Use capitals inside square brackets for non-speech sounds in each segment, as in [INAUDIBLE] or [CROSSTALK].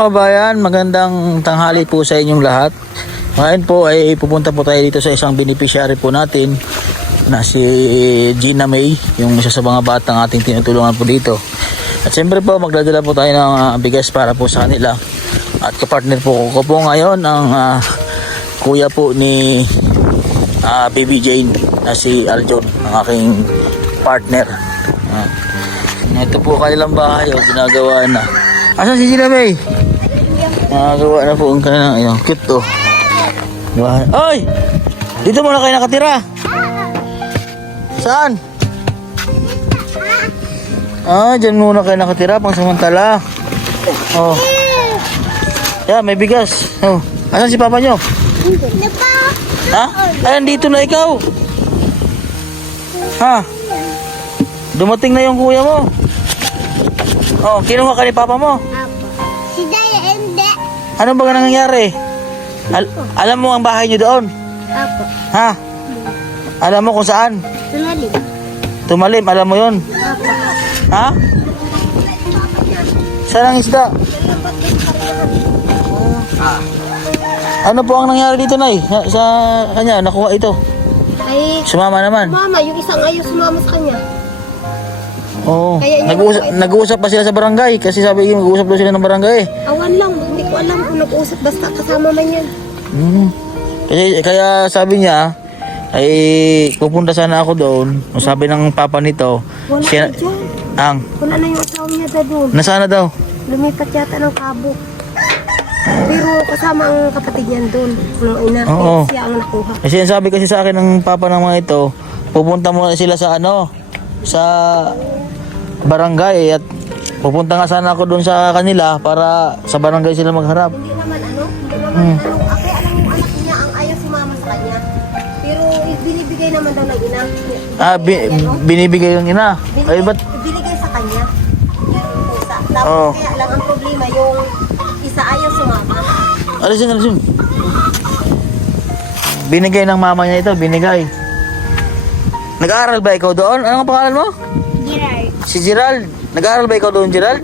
Mga kabayan, magandang tanghali po sa inyong lahat. Ngayon po ay pupunta po tayo dito sa isang beneficiary po natin na si Gina May, yung isa sa mga batang ating tinutulungan po dito. At siyempre po magdadala po tayo ng ah, bigas para po sa kanila. At kapartner po ko po ngayon ang ah, kuya po ni ah, Baby Jane na si Aljon, ang aking partner. Ah. Ito po kanilang bahay, oh, ginagawa na. Asan si Gina May? Nagawa na po ang kanilang, ayun, cute to. Bahay. Oy! Dito muna kayo nakatira. Saan? Ah, dyan muna kayo nakatira pang samantala. Oh. Yeah, may bigas. Oh. Asan si papa nyo? Ha? Ay, dito na ikaw. Ha? Dumating na yung kuya mo. Oh, kinuha ka ni papa mo. Ano ba nangyayari? Al- alam mo ang bahay niyo doon? Apo. Ha? Alam mo kung saan? Tumali. Tumalim, alam mo yon. Apo. Ha? Saan ang isda? Ano po ang nangyari dito, Nay? Sa, sa kanya, nakuha ito. Ay, Sumama naman. mama, yung isang ayaw sumama sa kanya. Oo. Kaya Nag-uusap, nag-uusap pa sila sa barangay kasi sabi yung nag-uusap daw sila ng barangay. Awan lang, hindi ko alam kung nag-usap. Basta kasama man yan. Hmm. Kasi, kaya sabi niya, ay pupunta sana ako doon. Sabi ng papa nito, Wala siya, dyan. ang, Wala na yung asawa niya na doon. nasana daw? Lumipat yata ng kabo. Pero kasama ang kapatid niyan doon. Nung ina, Oo. siya ang nakuha. Kasi ang sabi kasi sa akin ng papa ng mga ito, pupunta muna sila sa ano, sa barangay at pupunta nga sana ako doon sa kanila para sa barangay sila magharap. Hindi naman ano, hindi naman Hmm. ano, ate alam mo anak niya ang ayaw sumama sa kanya. Pero binibigay naman daw ng ina. Ah, bi- binibigay yung ina. Ay, Binigay, ba't? binigay sa kanya. Yung pusa. Tapos Oo. kaya lang ang problema yung isa ayaw sumama. Alisin, alisin. Binigay ng mama niya ito, binigay. Nag-aaral ba ikaw doon? Anong pangalan mo? Gerard. Si Gerald. Nag-aaral ba ikaw doon, Gerald?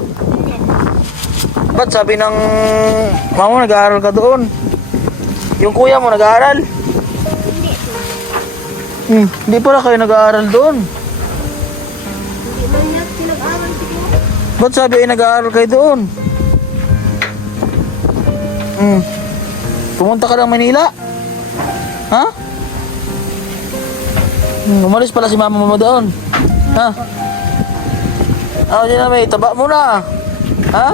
Ba't sabi ng mama nag-aaral ka doon? Yung kuya mo nag-aaral? Hindi. Hmm, hindi pala kayo nag-aaral doon. Ba't sabi ay nag-aaral kayo doon? Hmm. Pumunta ka ng Manila? Ha? Hmm, umalis pala si mama mo doon. Ha? Ah, di na may taba mo na. Ha?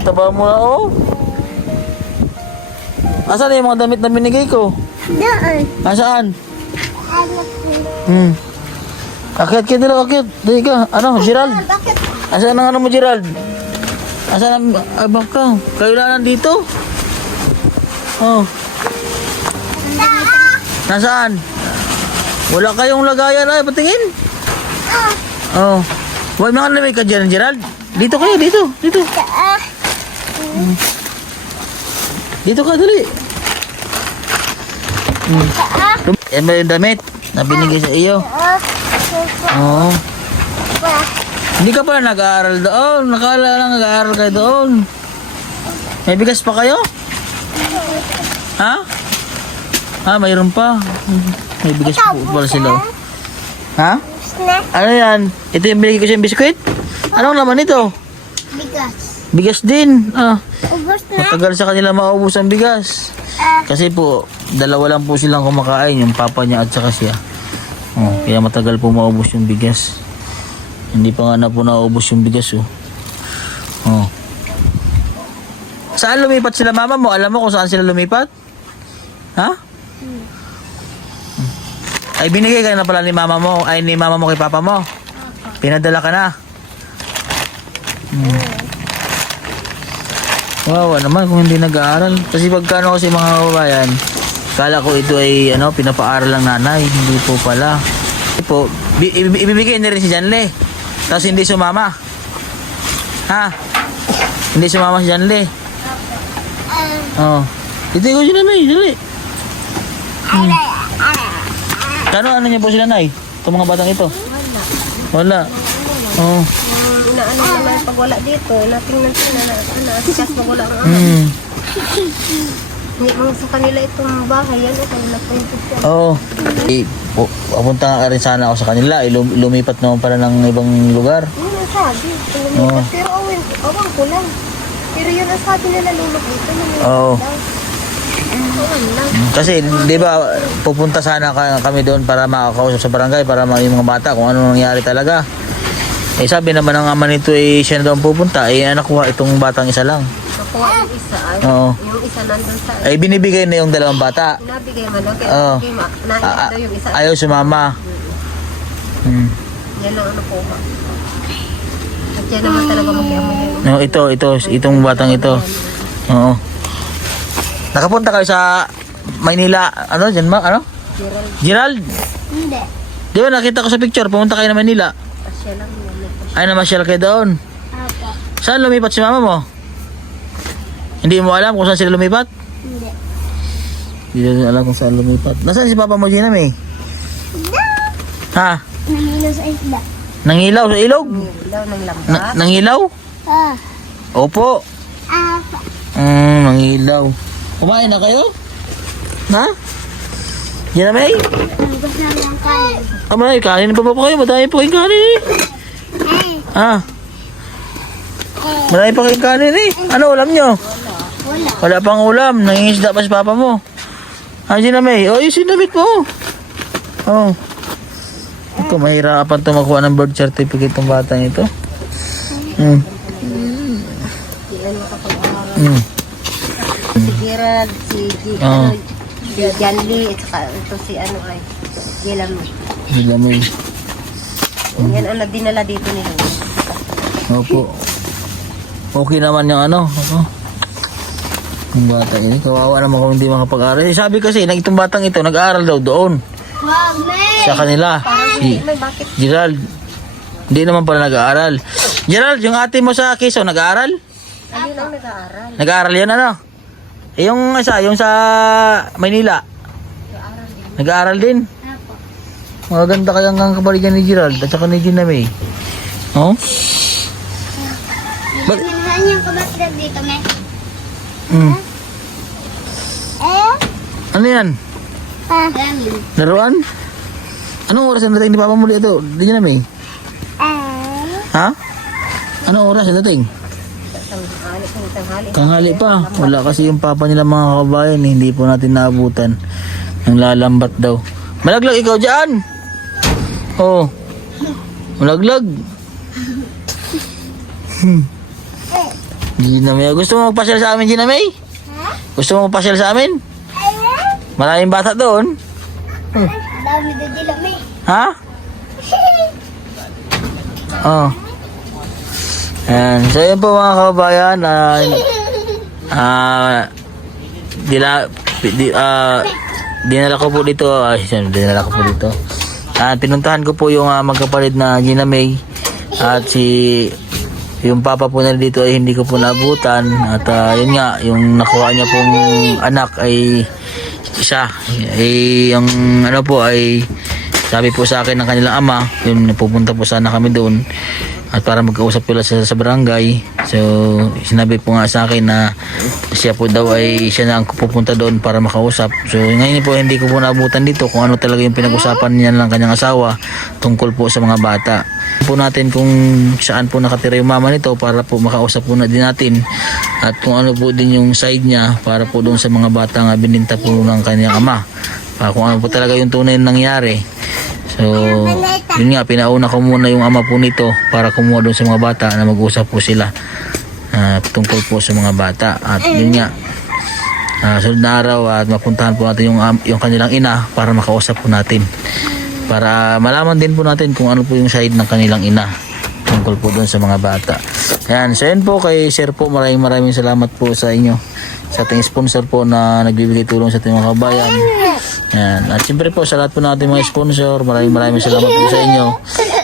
Taba mo na, oh. Asan yung mga damit na binigay ko? Daan. Nasaan? Hmm. Akit ka nila, akit. Dali ka. Ano, Gerald? Bakit? Asan ang ano mo, Gerald? Asan ang abang ka? Kayo na nandito? Oh, nasaan? Wala kayong lagayan ay patingin. Oh. Huwag mga namay ka dyan, Gerald. Dito kayo, dito, dito. Hmm. Dito ka, dali. Hmm. Yan ba yung damit na binigay sa iyo? Oo. Hindi ka pala nag-aaral doon. Nakala lang nag-aaral kayo doon. May bigas pa kayo? Ha? Ha, mayroon pa. May bigas po pala sila. oh. Ha? Snack. Ano yan? Ito yung binigay ko sa biskwit? Anong laman nito? Bigas. Bigas din. Ah, Ubus na. matagal sa kanila maubos ang bigas. Kasi po, dalawa lang po silang kumakain, yung papa niya at saka siya. Oh, kaya matagal po maubos yung bigas. Hindi pa nga na po naubos yung bigas oh. Oh. Saan lumipat sila mama mo? Alam mo kung saan sila lumipat? Ha? Ay binigay ka na pala ni mama mo, ay ni mama mo kay papa mo. Pinadala ka na. Hmm. Wow, naman kung hindi nag-aaral. Kasi pagkano kasi mga kababayan, kala ko ito ay ano, pinapaaral lang nanay. Hindi po pala. Ito po, ibibigay na rin si Janle. Tapos hindi sumama. Ha? Hindi sumama si Janle. Oh. Ito ko si nanay, dali. Hmm. Kano ano niya po sila nay? Itong mga batang ito? Wala. Wala. Oh. inaano naman pag wala dito. Natingnan ko na ano, asikas pag wala ang ama. Hmm. Hindi mo sa kanila itong bahay yan. O kanila po yung siya. Oo. Eh, pu- pupunta nga rin sana ako sa kanila. Eh, lum- lumipat naman pala ng ibang lugar. Yun ang sabi. Oo. Lumipat. Pero awin, awan ko lang. Pero yun ang sabi nila lulok dito. lumipat Oo. daw. Kasi, di ba, pupunta sana ka- kami doon para makakausap sa barangay, para yung mga bata kung ano nangyari talaga. Eh, sabi naman ng ama nito, eh, siya na ang pupunta. Eh, ko, itong batang isa lang. Nakuha yung isa. Ay, Oo. Yung isa nandun sa... Eh, binibigay na yung dalawang bata. Nabigay man. Kaya Oo. nabigay ma. Daw yung isa. ayaw sumama. Hmm. Yan lang ang nakuha. At yan naman talaga mag-iamay yun. No, ito, ito, itong batang ito. Oo. Nakapunta kayo sa Maynila, ano, dyan ma, ano? Gerald, Gerald, hindi. di ba nakita ko sa picture, pumunta kayo na Maynila. Asya lang. Ay, namasyal kayo doon. Apo. Saan lumipat si mama mo? Hindi mo alam kung saan sila lumipat? Hindi. Hindi rin alam kung saan lumipat. Nasaan si Papa mo, Gina May? Ha? Nangilaw sa isla. Nangilaw sa ilog? Nangilaw ng Na, lambat. nangilaw? Ah. Opo. Apa. Mm, nangilaw. Kumain na kayo? Na? May? Gusto na. Ah, marami kanin pa ba po kayo? Madami po kayong kanin eh. Ah. Marami pa kayong kanin eh. Ano ulam nyo? Wala. Wala pang ulam. Nangingisda pa si papa mo. Ah, Gina May. Oh, yung sinabit mo. Oh. Ito, mahirapan to makuha ng birth certificate ng bata ito. Hmm. Si ano kapag-aaral. Hmm. Si Gerald, si G, Oo. ano, si Janly, at saka ito si ano ay, Gilam. Gina May. Yan ang dinala dito nila. Opo. Okay naman yung ano. Ako. Yung bata ini. Kawawa naman kung hindi makapag-aral. Eh, sabi kasi, nag itong batang ito, nag-aaral daw doon. Sa kanila. Si May bakit? Gerald. Hindi naman pala nag-aaral. Gerald, yung ate mo sa Quezon, nag-aaral? Ayun ang nag-aaral. Nag-aaral yan ano? Eh, yung isa, yung sa Maynila. Nag-aaral din. Maganda kaya ang kabalikan ni Gerald at saka ni Gina May. Oh? Ba- Saan yung kabatid dito, me? mm. Eh? Ano yan? Ah. Laruan? Anong oras na dating ni Papa mo dito? Di Gina May? Ah. Ha? Anong oras na dating? Tanghali, tanghali. Tanghali pa. Wala kasi yung papa nila mga kabayan. eh. Hindi po natin naabutan. Ang lalambat daw. Malaglag ikaw dyan! Oo. Oh. Malaglag. Gina May. Gusto mo magpasyal sa amin, Gina May? Gusto mo magpasyal sa amin? Maraming bata doon. Dami din dila, me. Ha? [LAUGHS] Oh. Ayan. So, yun po mga kababayan. Ah, ah, dila, di, ah, dinala ko po dito. Ay, siyempre, dinala ko po dito. Ah, pinuntahan ko po yung ah, magkapalit na Gina May. At si yung papa po na dito ay hindi ko po naabutan. At ah, yun nga, yung nakuha niya pong anak ay isa. Eh, yung ano po ay sabi po sa akin ng kanilang ama, yun pupunta po sana kami doon at para magkausap pala sa, sa barangay. So, sinabi po nga sa akin na siya po daw ay siya na ang pupunta doon para makausap. So, ngayon po hindi ko po naabutan dito kung ano talaga yung pinag-usapan niya ng kanyang asawa tungkol po sa mga bata. Po natin kung saan po nakatira yung mama nito para po makausap po na din natin at kung ano po din yung side niya para po doon sa mga bata nga bininta po ng kanyang ama. Ah, kung ano po talaga yung tunay na nangyari. So, yun nga, pinauna ko muna yung ama po nito para kumuha doon sa mga bata na mag-usap po sila ah, tungkol po sa mga bata. At yun nga, ah, sunod na araw at mapuntahan po natin yung, am- yung kanilang ina para makausap po natin. Para malaman din po natin kung ano po yung side ng kanilang ina tungkol po doon sa mga bata. Ayan, so yun po kay Sir po, maraming maraming salamat po sa inyo sa ating sponsor po na nagbibigay tulong sa ating mga kabayan. Ayan. At siyempre po sa lahat po natin mga sponsor, maraming maraming salamat po sa inyo.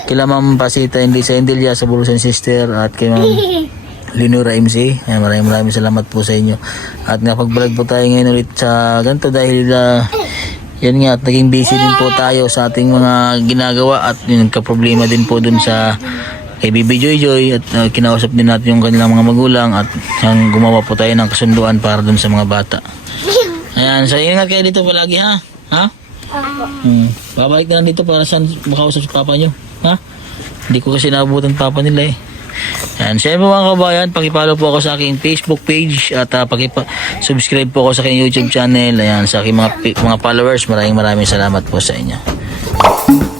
Kila Ma'am Pasita Indisa Indilia sa Bulusan Sister at kay Ma'am Linura MC. Ayan, maraming maraming salamat po sa inyo. At napag-vlog po tayo ngayon ulit sa ganito dahil ah, yan nga, at naging busy din po tayo sa ating mga ginagawa at yun, nagka-problema din po dun sa kay Bibi Joy Joy at uh, kinausap din natin yung kanilang mga magulang at ang gumawa po tayo ng kasunduan para dun sa mga bata. Ayan, so ingat kayo dito palagi ha. Ha? Hmm. Babalik na lang dito para saan makausap si papa nyo. Ha? Hindi ko kasi naabutan papa nila eh. Yan. Sa inyo mga kabayan, pakipollow po ako sa aking Facebook page at uh, pakipa-subscribe po ako sa aking YouTube channel. Ayan, sa aking mga, mga followers, maraming maraming salamat po sa inyo.